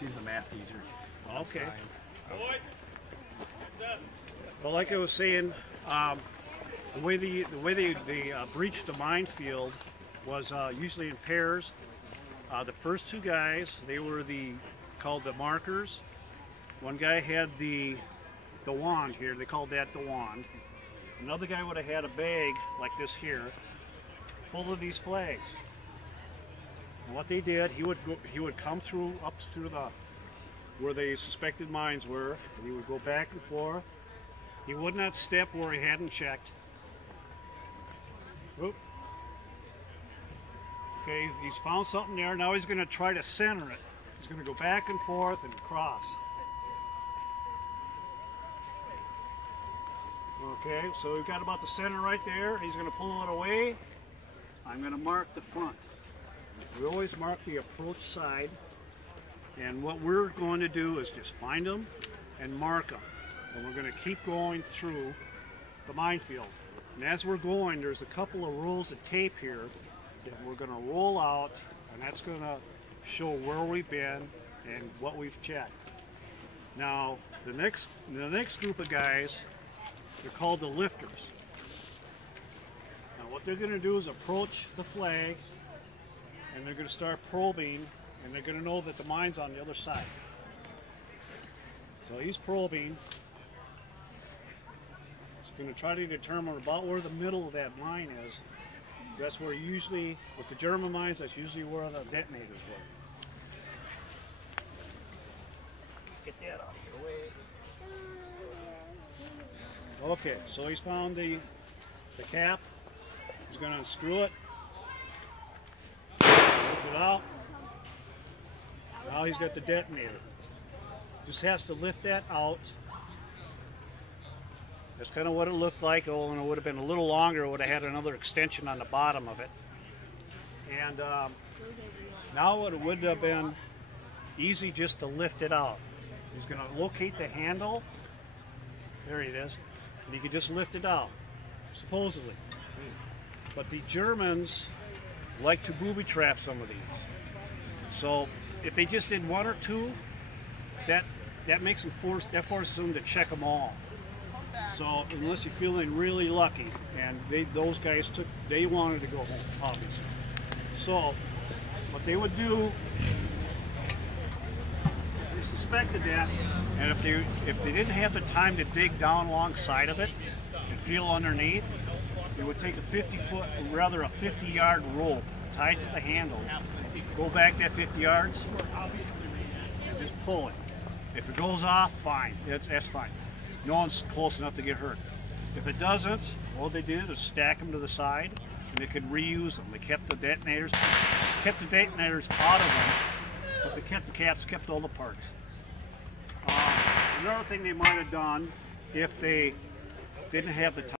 She's the math teacher. Okay. Science. Well, like I was saying, the way they breached the minefield was usually in pairs. The first two guys, they were called the markers. One guy had the wand here. They called that the wand. Another guy would have had a bag like this here, full of these flags. And what they did, he would come through up through where the suspected mines were, and he would go back and forth. He would not step where he hadn't checked. Oop. Okay, he's found something there. Now he's going to try to center it. He's going to go back and forth and cross. Okay, so we've got about the center right there. He's going to pull it away. I'm going to mark the front. We always mark the approach side. And what we're going to do is just find them and mark them. And we're going to keep going through the minefield. And as we're going, there's a couple of rolls of tape here that we're going to roll out, and that's going to show where we've been and what we've checked. Now, the next group of guys, they're called the lifters. Now, what they're going to do is approach the flag, and they're going to start probing, and they're going to know that the mine's on the other side. So he's probing. He's going to try to determine about where the middle of that mine is. That's where usually, with the German mines, that's usually where the detonators were. Get that out of your way. Okay, so he's found the cap. He's going to unscrew it. Lift it out. Now he's got the detonator. Just has to lift that out. That's kind of what it looked like. Oh, and it would have been a little longer. It would have had another extension on the bottom of it. And now it would have been easy just to lift it out. He's going to locate the handle. There it is. And he could just lift it out, supposedly. But the Germans like to booby trap some of these. So if they just did one or two, that makes them forces them to check them all. So unless you're feeling really lucky, and those guys they wanted to go home, obviously. So what they would do, they suspected that, and if they didn't have the time to dig down alongside of it and feel underneath, they would take a 50-yard rope tied to the handle, go back that 50 yards, and just pull it. If it goes off, fine. That's fine. No one's close enough to get hurt. If it doesn't, all they did is stack them to the side, and they could reuse them. They kept the detonators out of them, but they kept the caps, kept all the parts. Another thing they might have done if they didn't have the time.